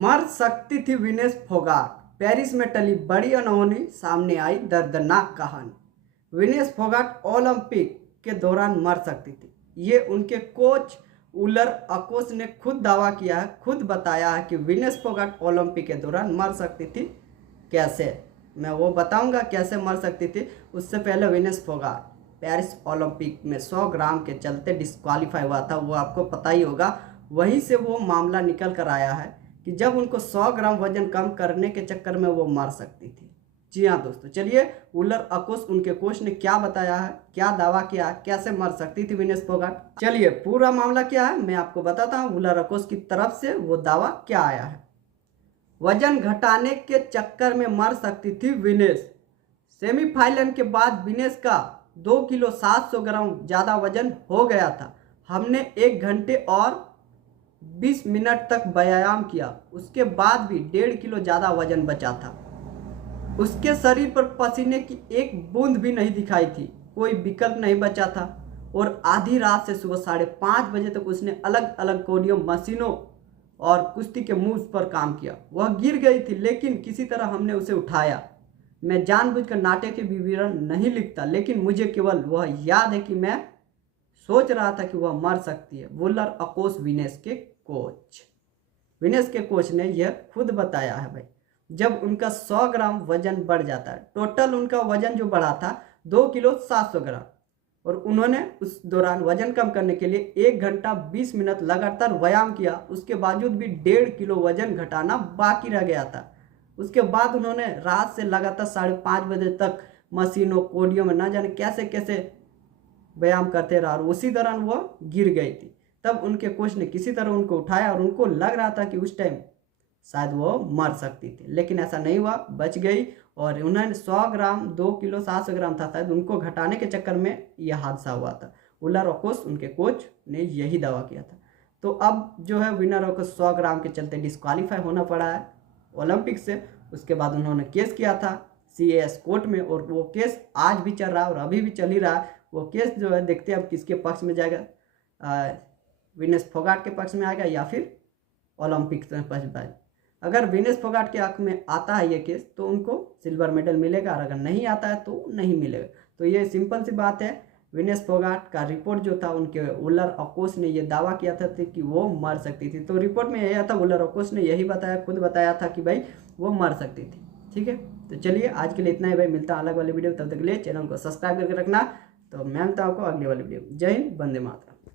मर सकती थी विनेश फोगाट, पेरिस में टली बड़ी अनहोनी, सामने आई दर्दनाक कहानी। विनेश फोगाट ओलंपिक के दौरान मर सकती थी, ये उनके कोच उलर अकोस ने खुद दावा किया है, खुद बताया है कि विनेश फोगाट ओलंपिक के दौरान मर सकती थी। कैसे, मैं वो बताऊंगा कैसे मर सकती थी। उससे पहले विनेश फोगाट पेरिस ओलंपिक में 100 ग्राम के चलते डिस्क्वालीफाई हुआ था, वो आपको पता ही होगा। वहीं से वो मामला निकल कर आया है कि जब उनको 100 ग्राम वजन कम करने के चक्कर में वो मर सकती थी। जी हाँ दोस्तों, चलिए उलर अकोस उनके कोच ने क्या बताया है, क्या दावा किया है, कैसे मर सकती थी विनेश फोगाट। चलिए पूरा मामला क्या है मैं आपको बताता हूँ। उलर अकोस की तरफ से वो दावा क्या आया है। वजन घटाने के चक्कर में मर सकती थी विनेश। सेमीफाइनल के बाद विनेश का 2 किलो 700 ग्राम ज़्यादा वजन हो गया था। हमने 1 घंटे और 20 मिनट तक व्यायाम किया, उसके बाद भी 1.5 किलो ज़्यादा वजन बचा था। उसके शरीर पर पसीने की एक बूंद भी नहीं दिखाई थी, कोई विकल्प नहीं बचा था। और आधी रात से सुबह 5:30 बजे तक उसने अलग अलग कोडियम मशीनों और कुश्ती के मूव्स पर काम किया। वह गिर गई थी, लेकिन किसी तरह हमने उसे उठाया। मैं जानबूझकर नाट्य के विवरण नहीं लिखता, लेकिन मुझे केवल वह याद है कि मैं सोच रहा था कि वह मर सकती है। वुलर अकोस विनेश के कोच, विनेश के कोच ने यह खुद बताया है भाई। जब उनका 100 ग्राम वजन बढ़ जाता है, टोटल उनका वजन जो बढ़ा था 2 किलो 700 ग्राम, और उन्होंने उस दौरान वजन कम करने के लिए 1 घंटा 20 मिनट लगातार व्यायाम किया, उसके बावजूद भी 1.5 किलो वजन घटाना बाकी रह गया था। उसके बाद उन्होंने रात से लगातार 5:30 बजे तक मशीनों कोडियों में ना जाने कैसे कैसे व्यायाम करते रहा, और उसी दौरान वो गिर गई थी। तब उनके कोच ने किसी तरह उनको उठाया, और उनको लग रहा था कि उस टाइम शायद वो मर सकती थी, लेकिन ऐसा नहीं हुआ, बच गई। और उन्होंने 100 ग्राम 2 किलो 700 ग्राम था शायद, उनको घटाने के चक्कर में यह हादसा हुआ था। उलर अकोस उनके कोच ने यही दावा किया था। तो अब जो है विनर अकोस 100 ग्राम के चलते डिस्क्वालीफाई होना पड़ा है ओलंपिक से। उसके बाद उन्होंने केस किया था CAS कोर्ट में, और वो केस आज भी चल रहा है और अभी भी चल ही रहा है। वो केस जो है देखते हैं अब किसके पक्ष में जाएगा, विनेश फोगाट के पक्ष में आएगा या फिर ओलंपिक में पक्ष में। अगर विनेश फोगाट के हक में आता है ये केस तो उनको सिल्वर मेडल मिलेगा, और अगर नहीं आता है तो नहीं मिलेगा। तो ये सिंपल सी बात है। विनेश फोगाट का रिपोर्ट जो था, उनके उलर अकोस ने ये दावा किया था कि वो मर सकती थी। तो रिपोर्ट में यही था, उलर अकोस ने यही बताया, खुद बताया था कि भाई वो मर सकती थी। ठीक है, तो चलिए आज के लिए इतना ही भाई, मिलता है अलग वाली वीडियो। तब तक के लिए चैनल को सब्सक्राइब करके रखना। तो मैं मिलता हूँ आपको अगले वाली वीडियो। जय हिंद, वंदे मातरम।